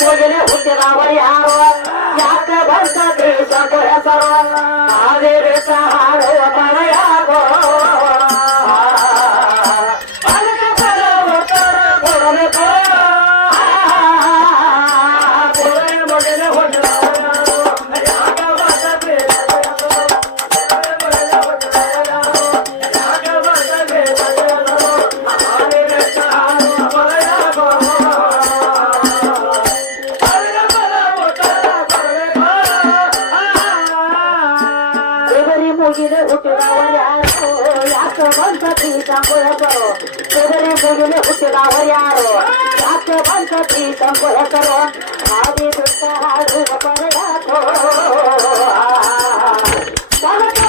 ಮುಗಿಲೆ ಹುಟ್ಟಿದವರು ಯಾರು? ಯಾಕೆ ಬರ್ತದೆ ಸಕು ಹೆಸರು ಹಾವೇರಿ ಹಾಡುವ ಎದುರಿ ಮುಗಿಲೆ ಹುಟ್ಟಿದವ ಯಾರು ಯಾಕ ಬಂತ ತೀಸಂಬುಳಸರು ಎದುರಿ ಮುಗಿಲೆ ಹುಟ್ಟಿದವ ಯಾರು ಯಾಕ ಬಂತ ತೀಸಂಬುಳಸರು ಹಾದಿ ಬಿಟ್ಟ ಹಾಡು ಪಡೆಯಾಕೋ ಪದಕ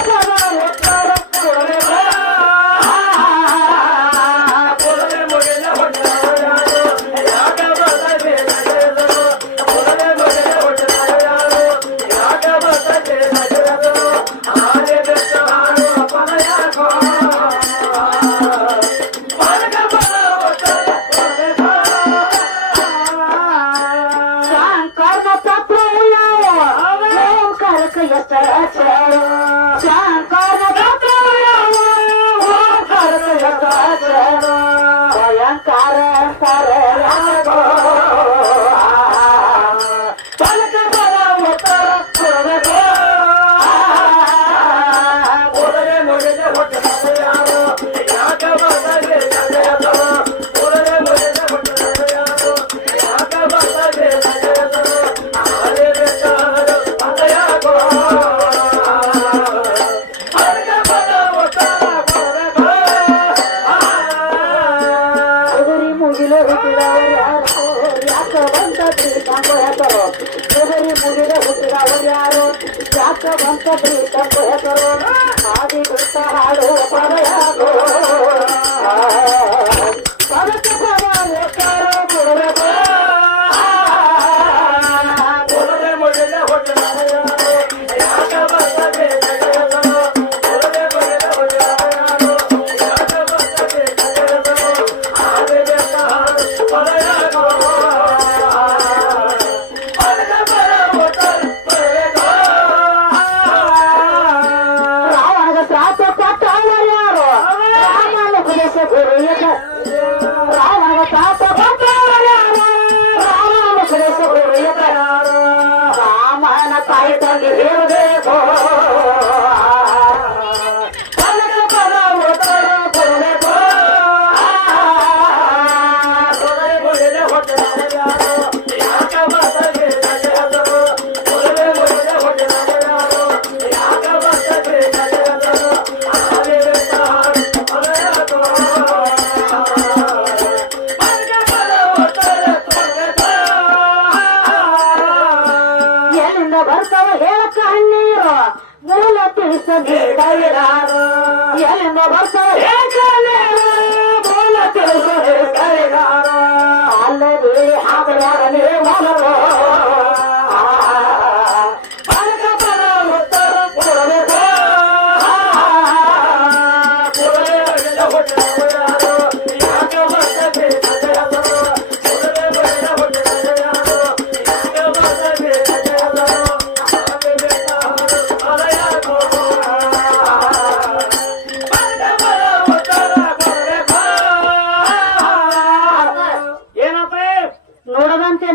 ಭಯಂಕರ ಅಂತರ ಯಾಕ ಬಂತ ಪ್ರೀತಂಬ ಹೆಸರು ಎದುರಿ ಮುಗಿಲೆ ಹುಟ್ಟಿದವರು ಯಾರು ಯಾಕ ಬಂತ ಪ್ರೀತಂಬ ಹೆಸರು ಹಾದಿ ಬಿಟ್ಟ ಹಾಡು ಪದ ಯಾಕೋ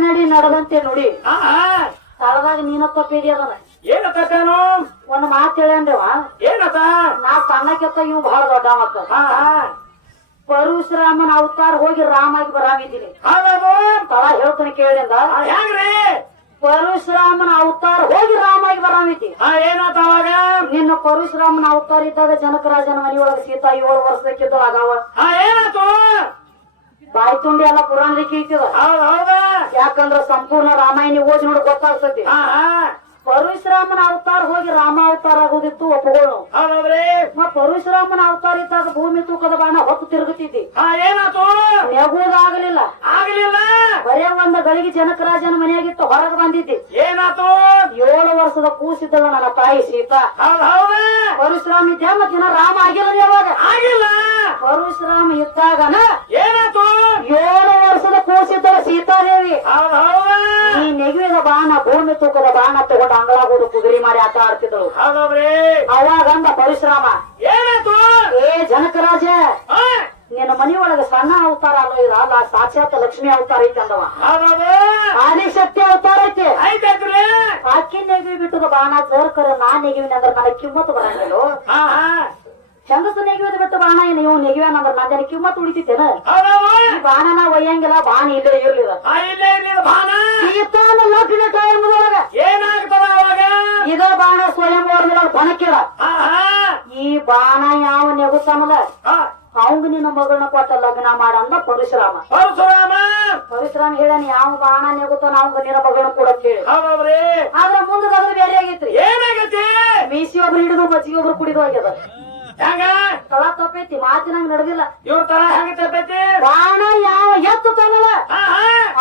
ನಡಿ ನಡದಂತೆ ನೋಡಿ. ತಳದಾಗ ನೀನ ತಪ್ಪಿದಿ ಅದನ್ನ ಏನತ್ತೇನು ಒಂದ್ ಮಾತು ಹೇಳ್ಯಾನ್ರಿವ ಏನತ್ತ ನಾ ಸಣ್ಣಕ್ಕೆತ್ತ ಇವ್ ಬಹಳ ದೊಡ್ಡ ಮತ್ತ ಪರಶುರಾಮನ ಅವತಾರ ಹೋಗಿ ರಾಮಾಗಿ ಬರಾಮಿದ್ದೀನಿ ಹೌದದು. ತಳ ಹೇಳ್ತಾನೆ ಕೇಳಿಂದ. ಹೆಂಗ್ರಿ ಪರಶುರಾಮನ ಅವತಾರ ಹೋಗಿ ರಾಮಾಗಿ ಬರಾಮಿತಿ ಏನಾತ ಅವಾಗ? ನಿನ್ನ ಪರಶುರಾಮನ ಅವತಾರ ಇದ್ದಾಗ ಜನಕರಾಜನ ಮನೆಯೊಳಗ ಸೀತಾ ಏಳು ವರ್ಷದ ಅದಾವ ಹಾ ಏನಾತು ಬಾಯಿ ತುಂಬಿ ಎಲ್ಲ ಪುರಾಣ ಲಿಖಿ ಇಟ್ಟಿದ. ಯಾಕಂದ್ರ ಸಂಪೂರ್ಣ ರಾಮಾಯಣ ಓದಿ ನೋಡಿ ಗೊತ್ತಾಗ್ತತಿ. ಪರಶುರಾಮನ ಅವತಾರ ಹೋಗಿ ರಾಮ ಅವತಾರ ಆಗೋದಿತ್ತು ಒಪ್ಪಗೋಳು. ಪರಶುರಾಮನ ಅವತಾರ ಇದ್ದಾಗ ಭೂಮಿ ತೂಕದ ಬಾಣ ಹೊತ್ತು ತಿರುಗುತ್ತಿದ್ದಿ. ಹಾ ಆಗಲಿಲ್ಲ. ಬರೇ ಒಂದ ಗಳಿಗೆ ಜನಕರಾಜನ ಮನೆಯಾಗಿತ್ತು ಹೊರಗೆ ಬಂದಿದ್ದಿ. ಏನಾತು ಏಳು ವರ್ಷದ ಕೂಸಿದ್ದಳು ನನ್ನ ತಾಯಿ ಸೀತಾ. ಪರಶುರಾಮ ಇದ್ದ ಮತ್ತ ದಿನ ರಾಮ ಆಗಿಲ್ಲ ಯಾವಾಗ ಆಗಿಲ್ಲ. ಪರಶುರಾಮ ಇದ್ದಾಗನ ಏನಾಯ್ತು? ಏಳು ವರ್ಷದ ಕೂಸಿದ್ದಳು ಸೀತಾದೇವಿ. ಈ ನೆಗಿದ ಬಾಣ ಭೂಮಿ ತೂಕದ ಬಾಣ ತಗೊಂಡು ಅಂಗಳಾಗೋದು ಕುದುರಿ ಮಾಡಿ ಆಟ ಆಡ್ತಿದ್ದಳು. ಹೌದವ್ರಿ ಅವಾಗಂದ ಪರಶುರಾಮ ಏನಾಯ್ತು? ಏ ಜನಕರಾಜ ನಿನ್ನ ಒಳಗ ಸಣ್ಣ ಅವತಾರ ಅನ್ನೋ ಇದಲ್ಲ ಸಾಕ್ಷಾತ್ ಲಕ್ಷ್ಮಿ ಅವತಾರ ಐತೆ ಅಂದವ. ಆದಿಶಕ್ತಿ ಅವತಾರ ಐತೆ. ಅಕ್ಕಿ ನೆಗಿ ಬಿಟ್ಟದ ಬಾಣ ಜರ್ಕರ ನಾ ನೆಗಿವಿನ ಅಂದ್ರೆ ನನಗೆ ಕಿಮ್ಮತ್ತು ಬರಂಗಿಲ್ಲ. ಹಾ ನೆಗೆಯೋದು ಬಿಟ್ಟು ಬಾಣ ಏನು? ಇವ್ ನೆಗಿವಾನ ಅಂದ್ರ ನಂದೇನ ಕಿಮ್ಮತ್ ಉಳಿತೈತೇನ ಬಾಣ ನಾ ಒಯ್ಯಂಗಿಲ್ಲ ಬಾಣ ಇಲ್ಲೇ ಇರ್ಲಿಲ್ಲ. ಸೀತಾನ ಲಗ್ನ ಟೈಮ್ದೊಳಗ ಏನಾಗ್ತದ ಅವಾಗ? ಇದ ಬಾಣ ಸ್ವಯಂ ಹಾ ಹಾ ಈ ಬಾಣ ಯಾವ ನೆಗುತ್ತಾನಲ್ಲ ಅವಂಗ ನಿನ್ನ ಮಗಳನ್ನ ಕೊಟ್ಟ ಲಗ್ನ ಮಾಡಂದ ಪರಶುರಾಮ. ಪರಶುರಾಮ. ಪರಶುರಾಮ ಹೇಳನ್ ಯಾವ ಬಾಣ ನೆಗುತ್ತಾನ ಅವಂಗ ನಿನ್ನ ಮಗಳನ್ನ ಕೊಡಕ್ಕೆ ಆದ್ರೆ ಮುಂದಕ್ಕೆ ಆದ್ರ ಮುಂದೆ ಅದ್ರ ಬೇರೆ ಆಗೈತ್ರಿ. ಏನಾಗೈತಿ? ಮೀಸಿ ಒಬ್ರು ಹಿಡಿದು ಮಜ್ಜಿಗೆ ಒಬ್ರು ಕುಡಿದು ಆಗ್ಯದ ಹೆಂಗ? ತಳ ತಪ್ಪೈತಿ ಮಾತಿನಂಗ್ ನಡೆದಿಲ್ಲ. ಇವ್ರ ತರ ಹೆಂಗ ತಪ್ಪೈತಿ? ಬಾಣ ಯಾವ ಎತ್ತು ಹಾ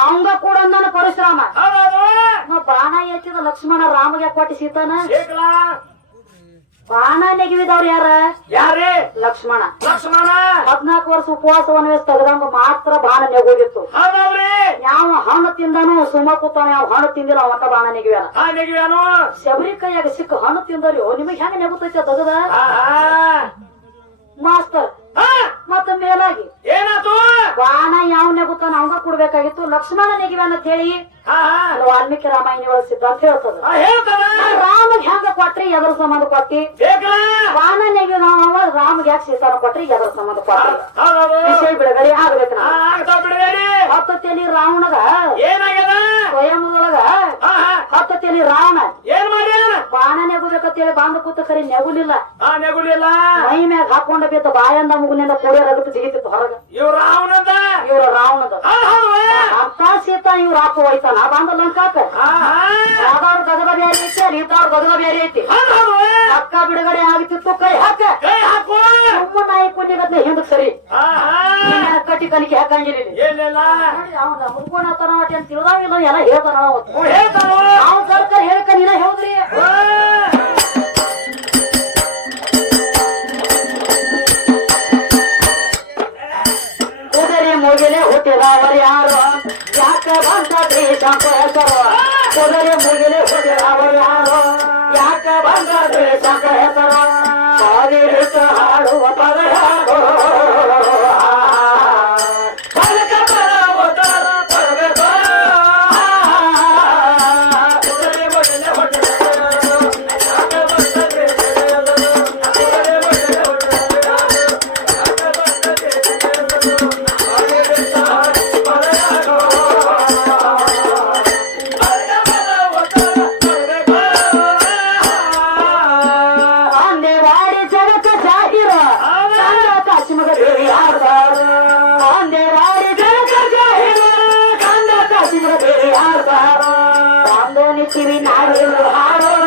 ಅವಂಗ ಕೂಡ ಅಂದಾನ ಪರಶುರಾಮ. ಬಾಣ ಎತ್ತಿದ ಲಕ್ಷ್ಮಣ ರಾಮಗೆ ಕೊಟ್ಟಿ ಸೀತಾನ. ಬಾಣ ನೆಗೆವಿದವ್ರು ಯಾರ? ಯಾರೇ? ಲಕ್ಷ್ಮಣ. ಲಕ್ಷ್ಮಣ! ಹದ್ನಾಲ್ಕು ವರ್ಷ ಉಪವಾಸವನ್ನ ತೆಗೆದಂಗ ಮಾತ್ರ ಬಾಣ ನೆಗೋಗಿತ್ತು ಯಾವ ಹಣ್ಣು ತಿಂದನು ಸುಮ್ಮ ಕೂತಾನ ಯಾವ ಹಣ್ಣು ತಿಂದಿಲ್ಲ ಅಂತ ಬಾಣ ನೆಗಿವ್ಯಾನ. ಶಬರಿ ಕೈಯಾಗ ಸಿಕ್ಕ ಹಣ್ಣು ತಿಂದರಿ ನಿಮಗ್ ಹೆಂಗ ನೆಗುತ್ತೈತೆ ತಗದ ಮಾಸ್ತರ್ ಮತ್ತ ಮೇಲಾಗಿ. ಏನಾಯ್ತು ಬಾಣ ಯಾವ ನೆಗುತ್ತಾನ ಅವಂಗ ಕೊಡ್ಬೇಕಾಗಿತ್ತು? ಲಕ್ಷ್ಮಣ ನೆಗಿವ್ಯಾನ ಅಂತ ಹೇಳಿ. ವಾಲ್ಮೀಕಿ ರಾಮಾಯಣ ಸಿದ್ಧಾಂತ ಹೇಳ್ತದ. ಹಾ, ಎದ್ರ ಸಂಬಂಧ ಕೊಟ್ಟಿ. ವಾಮನಿಗೆ ನೆಗಿವ ರಾಮ್ಗೆ ಯಾಕೆ ಸೀತಾನ ಕೊಟ್ರಿ ಎದ್ರ ಸಂಬಂಧ ಕೊಟ್ಟಿ ವಿಷಯ ಬಿಡುಗಡೆ ಆಗ್ಬೇಕು ನಾವು. ಹತ್ತು ತಲಿ ರಾವಣದ ಸ್ವಯಂದೊಳಗ ಹಾ ಹಾ ಹತ್ತು ತಲಿ ರಾವಣ. ಏನ್ ಮಾಡ್ಯಾನ ಬಾಣ ನೆಗುಬೇಕಂತೇಳಿ ಬಾಂಧ ಕೂತ ಕರಿ ನೆಗುಲಿಲ್ಲ. ಆ ನೆಗುಲಿಲ್ಲ. ಮೈ ಮ್ಯಾಗ ಹಾಕೊಂಡ ಬಿದ್ದ ಬಾಯಂದ ಮುಗಿನಿಂದ ಕೂಡಿ ರಗತ್ತು ಜಿಗಿತಿತ್ತು ಹೊರಗ. ಇವ್ರ ರಾವಣದ? ಇವ್ರ ರಾವಣದ. ಅಂತ ಸೀತಾ ಇವ್ರ ಹಾಕ ಹೋಯ್ತಾನ. ಬಾಂಧ ಲಂಕಾಕ. ಯಾವ್ದವ್ರ ಗದಗ ಬೇರೆ ಐತಿ ನೀತಾವ್ರ ಗದಗ ಬೇರೆ ಐತಿ. ಅಕ್ಕ ಬಿಡುಗಡೆ ಆಗ್ತಿತ್ತು ಕೈ ಹಾಕ. ಕೈ ಹಾಕು. ಸುಮ್ಮ ನಾಯಿ ಕುಂಡಿಗದ್ನ ಹಿಂದಕ್ ಸರಿ. ಕಲಿಕೆ ಹಾಕಂಗಿಲ್ಲ. ಏನಿಲ್ಲ. ಅವ್ನ ತನ ಅಂತ ತಿಳಿದಾಗಿಲ್ಲ ಎಲ್ಲ ಹೇಳ್ತಾನು ಅವ್ನ ಸರ್ಕಾರ ಹೇಳಕ ನೀನ ಹೇಳ್ದ್ರಿ ಹಾ. ಕುದುರೆ ಮುಗಿಲೆ ಹುಟ್ಟಿದವರು ಯಾರು? ಯಾಕ ಬಂತ ದ್ವೇಷ ಹೆಸರು ಕುದುರೆ ಮುಗಿಲೆ ಹುಟ್ಟಿದವರು ಯಾರು? ಯಾಕ ಬಂತ ದ್ವೇಷ ಹೆಸರು ಹಾಡುವ ಪದ ಯಾರು? ಕಾಣುತ್ತೀವಿ ನಾವೆಲ್ಲೂ ಹಾಡೋಣ